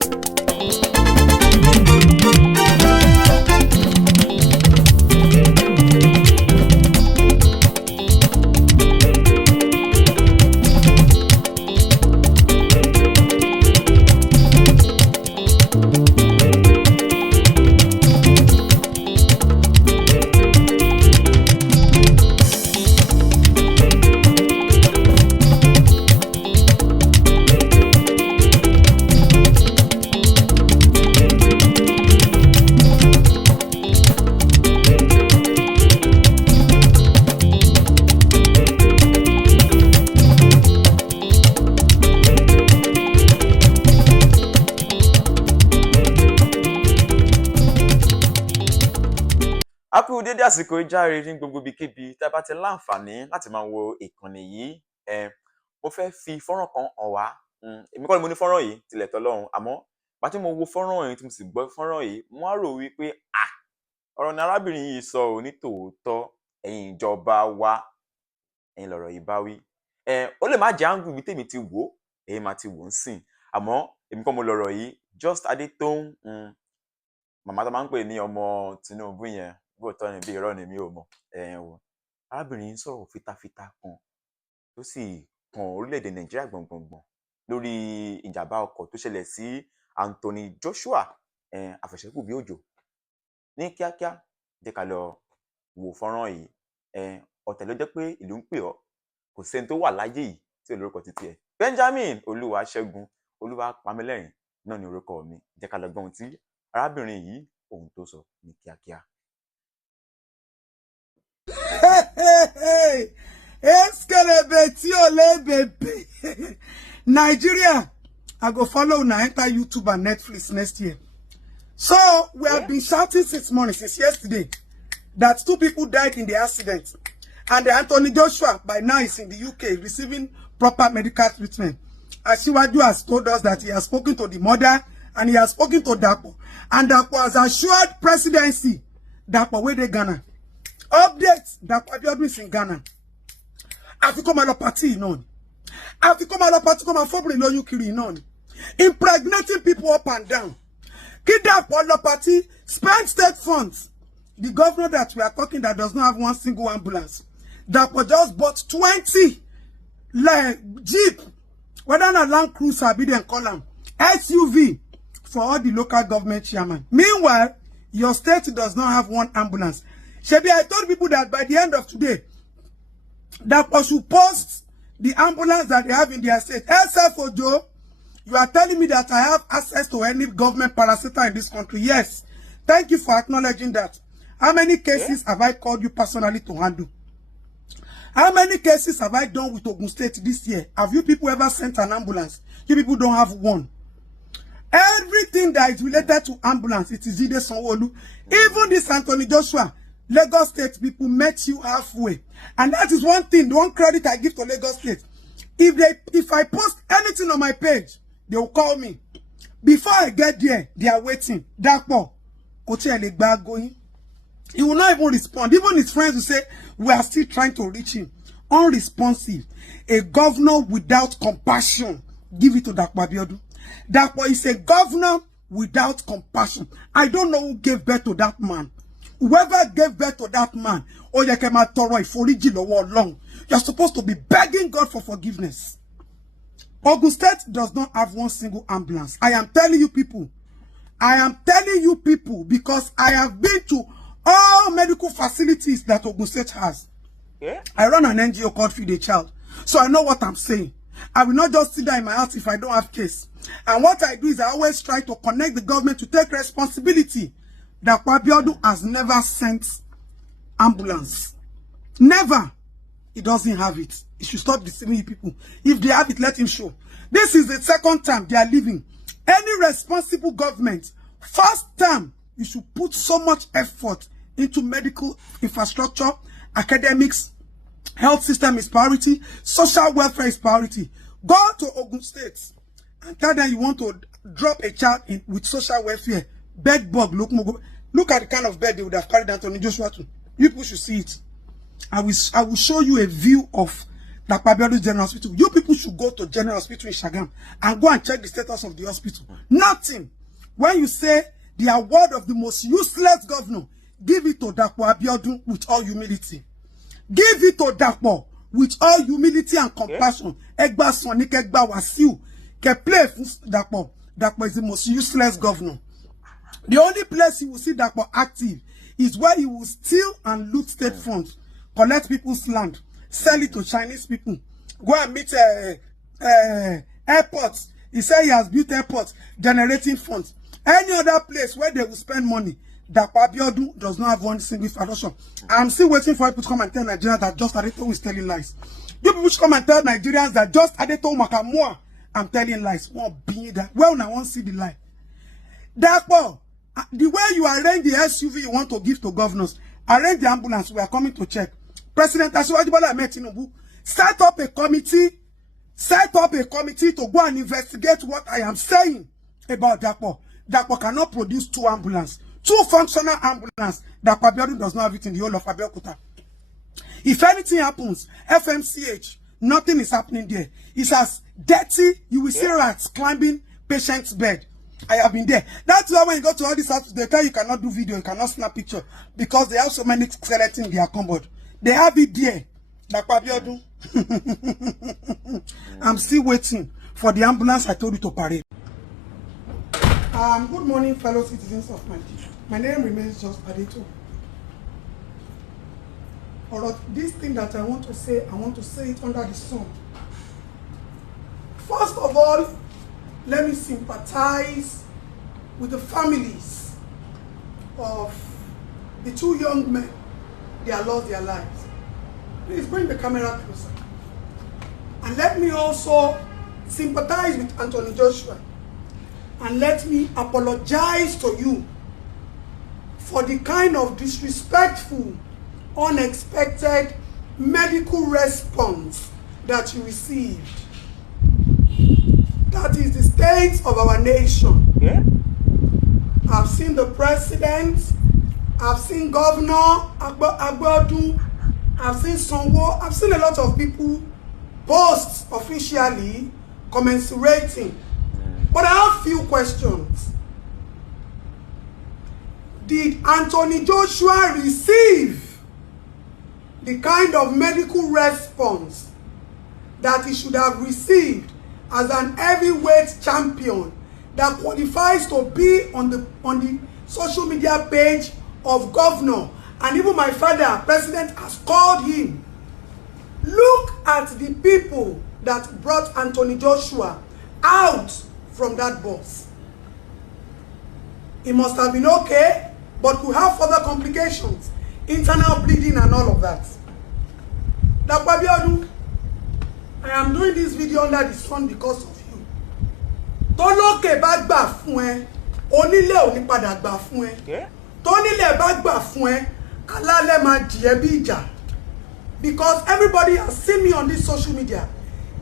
A kú dédé àsìkò ìjáre ní gbogbo ibikíbi tá a bá ti láǹfààní láti máa wo ìkànnì yìí. Mo fẹ́ fi fọ́nrán kan hàn wá. Èmi kọ́ ni mo ní fọ́nrán yìí tilẹ̀ tọ́lọ́run, àmọ́ ìgbà tí mo wo fọ́nrán yìí tí mo sì gbọ́ fọ́nrán yìí, mo wá rò wípé ọ̀rọ̀ ni arábìnrin yìí sọ ò ní tòótọ́. Ẹ̀yin ìjọba wa, ẹ̀yin lọ̀rọ̀ yìí bá wí. Ó lè má jẹ́ áńgù ibi tèmi ti wò ó, èyí máa ti wò ń sìn, àmọ́ èmi kọ́ mo lọ̀rọ̀ yìí. Just Adetoun, màmá tó máa ń pè ní ọmọ Tinubu yẹn, bóòtọ́ ni bí irọ́ ni mi ò mọ̀. Arábìnrin sọ̀rọ̀ fitafita kan tó sì kan orílẹ̀-èdè Nàìjíríà gbọ̀ngbọ̀ngbọ̀n lórí ìjàmbá ọkọ̀ tó ṣẹlẹ̀ sí Anthony Joshua, àfẹ̀ṣẹ́kù bí òjò. Ní kíákíá jẹ́ ká lọ wo fọ́nrán yìí. Ọ̀tẹ̀ ló jẹ́ pé ìlú ń pè ọ́, kò sẹ́ni tó wà láyé yìí tí olórúkọ títí ẹ̀. Benjamin Olúwaṣẹ́gun Olúwapamílẹ́rìn náà ni orúkọ mi. Jẹ́ ká lọ gbọ́ ohun tí arábìnrin yìí ohun tó sọ ní kíákíá. Nigeria, I go follow una enter YouTube and Netflix next year. So we have been shouting since morning, since yesterday, that 2 people died in the accident, and the Anthony Joshua by now is in the UK receiving proper medical treatment. Asiwaju has told us that he has spoken to the mother and he has spoken to Dapo, and Dapo has assured presidency. Dapo where they Ghana. Updates that Abiodun is in Ghana. African party non. African party come and form lo yukiri non. Impregnating people up and down. Kidnap all party, spend state funds. The governor that we are talking that does not have one single ambulance. Dapo just bought 20 Jeep, whether not Land Cruiser, be them call them SUV for all the local government chairman. Meanwhile, your state does not have one ambulance. Shebi, I told people that by the end of today, Dapo should post the ambulance that they have in their state. Except for Joe, you are telling me that I have access to any government parastatal in this country. Yes. Thank you for acknowledging that. How many cases have I called you personally to handle? How many cases have I done with Ogun State this year? Have you people ever sent an ambulance? You people don't have one. Everything that is related to ambulance, it is either Sanwo-Olu. Even this Anthony Joshua, Lagos State people met you halfway. And that is one thing, the one credit I give to Lagos State. If I post anything on my page, they will call me. Before I get there, they are waiting. Dapo, going. He will not even respond. Even his friends will say, we are still trying to reach him. Unresponsive. A governor without compassion. Give it to Dapo Abiodun. Dapo is a governor without compassion. I don't know who gave birth to that man. Whoever gave birth to that man, you're supposed to be begging God for forgiveness. Ogun State does not have one single ambulance. I am telling you people. I am telling you people because I have been to all medical facilities that Ogun State has. Yeah. I run an NGO called Feed a Child. So I know what I'm saying. I will not just sit there in my house if I don't have case. And what I do is I always try to connect the government to take responsibility. That Abiodun has never sent ambulance. Never. He doesn't have it. He should stop deceiving people. If they have it, let him show. This is the second time they are leaving. Any responsible government, first time, you should put so much effort into medical infrastructure, academics, health system is priority, social welfare is priority. Go to Ogun State and tell them you want to drop a child in with social welfare. Bed bug, look at the kind of bed they would have carried Anthony Joshua to. You people should see it. I will show you a view of Dapo Abiodun General Hospital. You people should go to General Hospital in Shagam and go and check the status of the hospital. Nothing. When you say the award of the most useless governor, give it to Dapo Abiodun with all humility. Give it to Dapo with all humility and compassion. Egba Sonic, Egba Wasiu, ke play for Dapo. Dapo is the most useless governor. The only place you will see Dapo active is where he will steal and loot state funds, collect people's land, sell it to Chinese people, go and meet airports. He said he has built airports, generating funds. Any other place where they will spend money, Dapo Abiodun does not have one single information. I'm still waiting for people to come and tell Nigerians that just Adetoun is telling lies. You people should come and tell Nigerians that just Adetoun Makamua, I'm telling lies. Won't be that. Well, now I won't see the lie. Dapo, the way you arrange the SUV you want to give to governors, arrange the ambulance, we are coming to check. President Asiwaju Bola Ahmed Tinubu, set up a committee to go and investigate what I am saying about Dapo. Dapo cannot produce 2 ambulances, 2 functional ambulances. Dapo Abiodun does not have it in the whole of Abeokuta. If anything happens, FMCH, nothing is happening there. It's as dirty, you will see rats climbing patient's bed. I have been there. That's why when you go to all these houses, they tell you cannot do video, you cannot snap picture, because they have so many skeletons in their cupboard. They have it there. Dapo Abiodun. I'm still waiting for the ambulance I told you to parade. Good morning, fellow citizens of my country. My name remains just Adetoun. Or this thing that I want to say it under the sun. First of all, let me sympathize with the families of the 2 young men that lost their lives. Please bring the camera closer. And let me also sympathize with Anthony Joshua. And let me apologize to you for the kind of disrespectful, unexpected medical response that you received. That is the state of our nation. Yeah. I've seen the president, I've seen Governor Abiodun, I've seen Sonwo, I've seen a lot of people post officially commensurating. But I have few questions. Did Anthony Joshua receive the kind of medical response that he should have received as an heavyweight champion that qualifies to be on the social media page of governor? And even my father, president, has called him. Look at the people that brought Anthony Joshua out from that bus. It must have been okay, but could have further complications, internal bleeding and all of that. Dapo Abiodun, I am doing this video under the sun because of you. Toloke bá gbà fún ẹ, onílé ò ní padà gbà fún ẹ. Tónílé bá gbà fún ẹ, alálẹ̀ máa jìyẹ bí ìjà. Because everybody has seen me on this social media.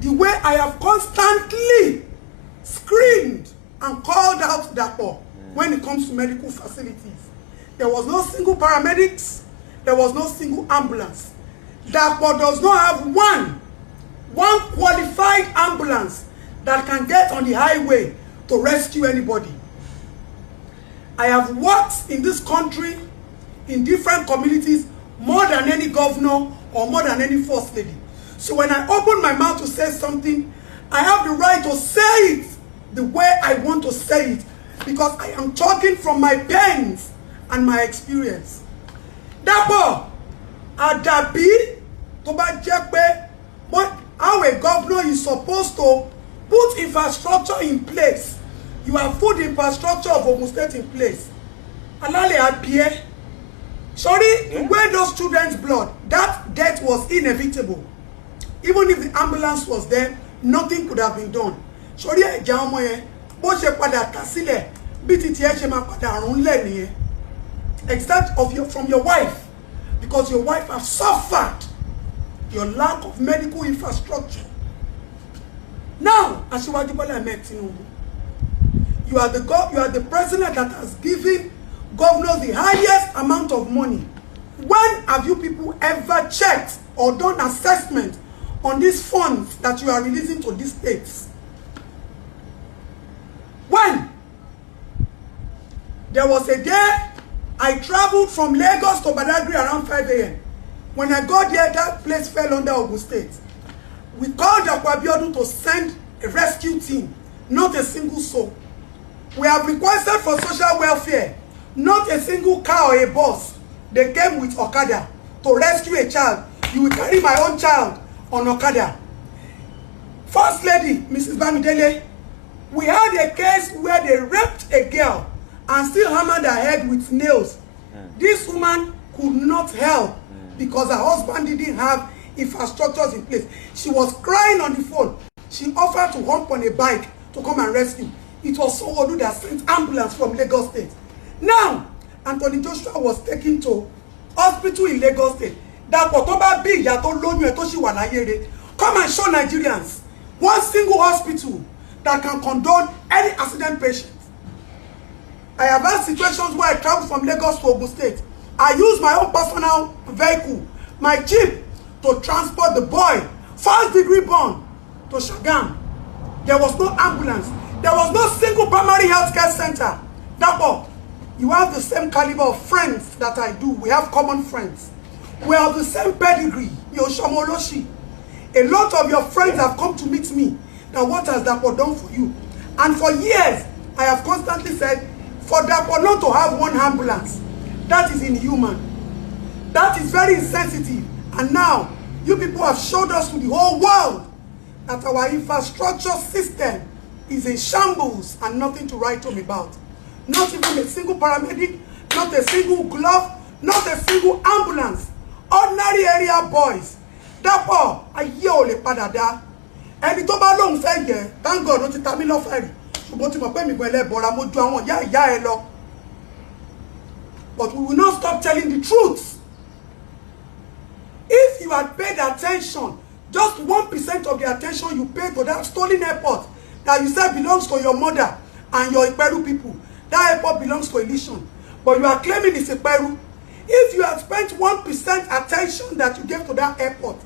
The way I have constantly screamed and called out Dapo when it comes to medical facilities. There was no single paramedics. There was no single ambulance. Dapo does not have one qualified ambulance that can get on the highway to rescue anybody. I have worked in this country in different communities more than any governor or more than any first lady. So when I open my mouth to say something, I have the right to say it the way I want to say it, because I am talking from my pains and my experience. Dapo, àdàbí tó bá jẹ́ pé how a governor is supposed to put infrastructure in place. You have put the infrastructure of Ogun State in place. Alale Abie. Sorry, where those children's blood, that death was inevitable. Even if the ambulance was there, nothing could have been done. Sorry, ẹ̀jẹ̀ ọmọ yẹn, bó ṣe padà tà sílẹ̀, bí titi ẹ ṣe máa padà run lẹ̀ nìyẹn. Except from your wife, because your wife has suffered your lack of medical infrastructure. Now, Asiwaju Bola Ahmed Tinubu, you are the president that has given governors the highest amount of money. When have you people ever checked or done assessment on these funds that you are releasing to these states. When there was a day I traveled from Lagos to Badagry around 5 a.m. When I got there, that place fell under Ogun State. We called Abiodun to send a rescue team, not a single soul. We have requested for social welfare, not a single car or a bus. They came with Okada to rescue a child. You will carry my own child on Okada. First Lady, Mrs. Bamidele, we had a case where they raped a girl and still hammered her head with nails. This woman could not help because her husband didn't have infrastructures in place. She was crying on the phone. She offered to hop on a bike to come and rescue. It was Sowodu that sent ambulance from Lagos State. Now, Anthony Joshua was taken to hospital in Lagos State. Dapo tó bá bí ìyá tó lóyún ẹ̀ tó ṣì wà láyé rẹ̀. Come and show Nigerians one single hospital that can condone any accident patient. I have had situations where I travel from Lagos to Ogun State. I use my own personal vehicle, my jeep, to transport the boy, first degree burn, to Shagam. There was no ambulance. There was no single primary health care center. Dapo, you have the same caliber of friends that I do. We have common friends. We have the same pedigree. Yoshomoloshi. A lot of your friends have come to meet me. Now, what has Dapo done for you? And for years, I have constantly said, for Dapo not to have one ambulance, that is inhuman. That is very insensitive. And now, you people have showed us to the whole world that our infrastructure system is in shambles and nothing to write home about. Not even a single paramedic, not a single glove, not a single ambulance. Ordinary area boys. Dapo, ayé ò lè padà dá. Ẹni tó bá lóhùn fẹ́ yẹ, thank God ó ti ta mí lọ́fẹ̀ẹ́ rí. Ṣùgbọ́n tí mo pẹ́ mi gan ẹlẹ́bọra mo ju àwọn ìyá ẹ lọ. But we will not stop telling the truth. If you had paid attention, just 1% of the attention you paid to that stolen airport that you said belongs to your mother and your Iperu people, that airport belongs to Elishon. But you are claiming it's Iperu. If you had spent 1% attention that you gave to that airport,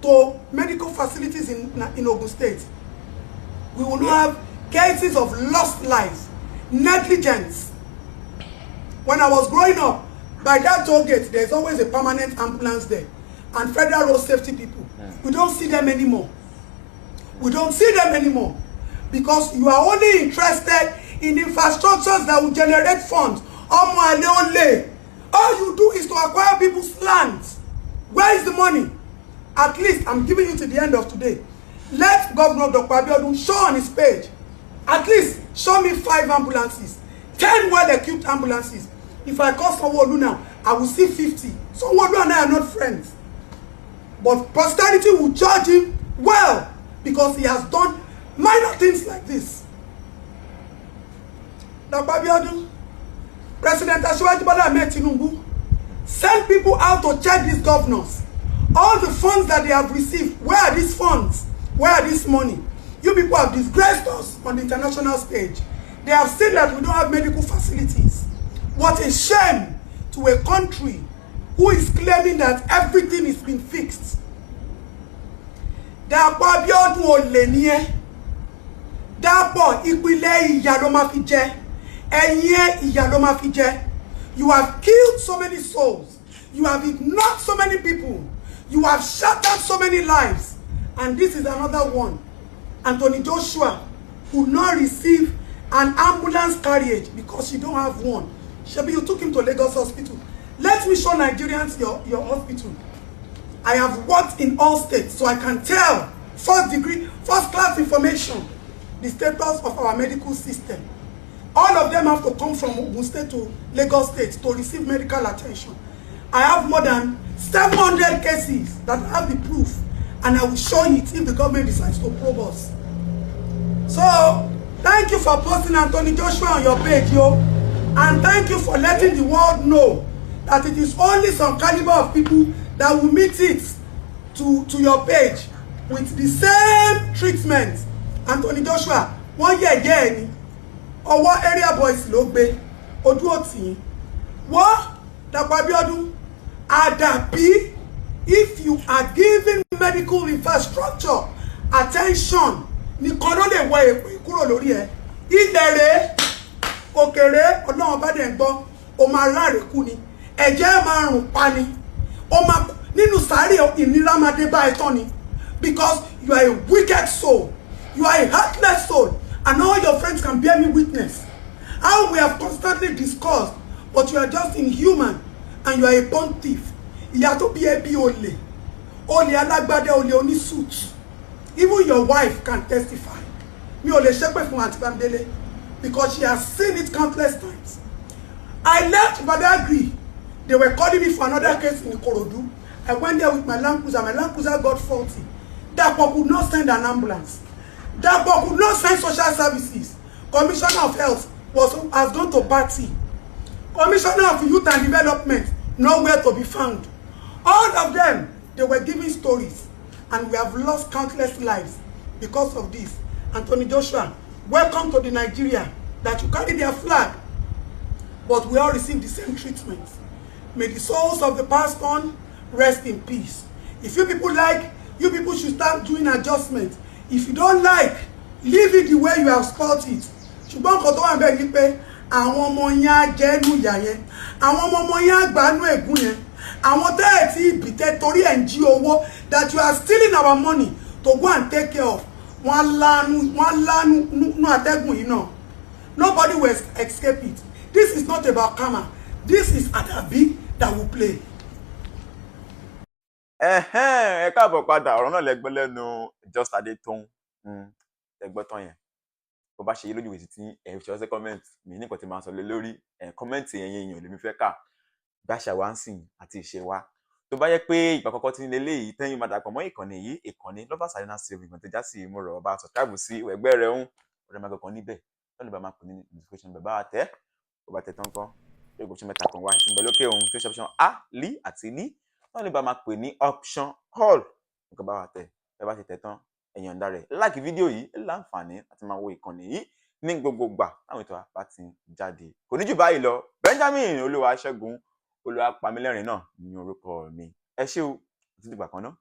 to medical facilities in Ogun State, we will not have cases of lost lives, negligence. When I was growing up, by that toll gate, there's always a permanent ambulance there. And federal road safety people. We don't see them anymore. We don't see them anymore. Because you are only interested in infrastructures that will generate funds. All you do is to acquire people's lands. Where is the money? At least, I'm giving you to the end of today. Let Governor Dr. Abiodun show on his page. At least, show me 5 ambulances. 10 well-equipped ambulances. If I call Sanwo-Olu now, I will see 50. Sanwo-Olu and I are not friends. But posterity will judge him well because he has done minor things like this. Dr. Abiodun, President Asiwaju Bola Ahmed Tinubu, send people out to check these governors. All the funds that they have received, where are these funds? Where are this money? You people have disgraced us on the international stage. They have said that we don't have medical facilities. What a shame to a country who is claiming that everything is being fixed. Dapo Abiodun olè ni ẹ́. Dapo ìpìlẹ̀ ìyà ló máa fi jẹ. Ẹ̀yin ìyà ló máa fi jẹ. You have killed so many souls. You have ignored so many people. You have shattered so many lives. And this is another one. Anthony Joshua could not receive an ambulance carriage because you don't have one. Shebi, you took him to Lagos Hospital. Let me show Nigerians your hospital. I have worked in all states, so I can tell first class information, the status of our medical system. All of them have to come from Ogun State to Lagos State to receive medical attention. I have more than 700 cases that have the proof, and I will show it if the government decides to probe us. So, thank you for posting Anthony Joshua on your page, yo. And thank you for letting the world know that it is only some caliber of people that will meet it to your page with the same treatment. Anthony Joshua, 1 year again, or what area boys ló gbé, ojú òtí. What? Dapo Abiodun, Adapi, if you are giving medical infrastructure attention nìkan ló lè wọ èpè kúrò lórí ẹ ilẹ̀ rẹ̀ òkèrè ọlọ́run bá dẹ̀ ń gbọ́ o máa ráre kú ni ẹ̀jẹ̀ máa rùn pa ni o máa nínú sàárè ìnira máa dé bá ẹ tán ni because you are a wicked soul you are a heartless soul and all your friends can bear me witness how we have constantly discussed but you are just inhuman and you are a born thief ìyá tó bí ẹ bí olè alágbádá olè oní suit even your wife can testify mi ò lè ṣépè fún Aunty Bamidele because she has seen it countless times. I left Badagry. They were calling me for another case in Ikorodu. I went there with my Land Cruiser. My Land Cruiser got faulty. Dapo could not send an ambulance. Dapo could not send social services. Commissioner of Health has gone to party. Commissioner of Youth and Development, nowhere to be found. All of them, they were giving stories. And we have lost countless lives because of this. Anthony Joshua, welcome to the Nigeria that you carry their flag. But we all receive the same treatment. May the souls of the past gone rest in peace. If you people like, you people should start doing adjustments. If you don't like, leave it the way you have spelled it. Ṣùgbọ́n nǹkan tó wà ńbẹ̀ ni pé àwọn ọmọ yẹn á jẹ́nu ìyà yẹn. Àwọn ọmọ yẹn á gbánú ègún yẹn. Àwọn tẹ́ ẹ̀ tí ìbìtẹ́ torí ẹ̀ ń jí owó that you are stealing our money to go and take care of. Wọ́n lánú nú àtẹ́gùn yìí náà. Nobody will escape it. This is not about karma. This is Adabi that will play. Ẹ káàbọ̀ padà ọ̀rọ̀ náà lẹ́gbẹ́ lẹ́nu Just Adetoun ẹgbẹ́ tán yẹn. Bó bá ṣe yé lójú ìwé tí ẹ fi ọsẹ comment mi ní nǹkan tí máa sọ lé lórí comment ẹ̀yin èèyàn lèmi fẹ́ kà bí àṣà wa ń sìn àti ìṣe wa. Tó bá yẹ pé ìgbà kọ́kọ́ tí nílé yìí tẹ́yìn máa dàpọ̀ mọ́ ìkànnì yìí ìkànnì Lovers Arena Series ìgbọ̀n tẹ́já sí mo rọ̀ ọba subscribe sí ẹgbẹ́ rẹ̀ ń ọ̀rẹ́ máa kọ̀ọ̀kan níbẹ̀ lọ́nà bá máa pè ní notification bẹ̀ bá wa tẹ́ ó bá tẹ̀ tán kọ́ yóò gbóṣù mẹ́ta kan wá ìsìnbẹ̀ lókè ohun tí ó ṣe option A lí àti ní wọ́n lè bá máa pè ní option all nǹkan bá wa tẹ̀ ẹ bá ti tẹ̀ tán ẹ̀yàn ọ̀dà rẹ̀ like fídíò yìí ẹ láǹfààní láti máa wo ìkànnì yìí ní gbogbo gbà táwọn ètò àpá ti jáde kò ní jù báyìí lọ Benjamin Olúwaṣẹ́gun Olúwapamílẹ́rìn náà ní orúkọ mi ẹ ṣé o títí dìgbà kan náà.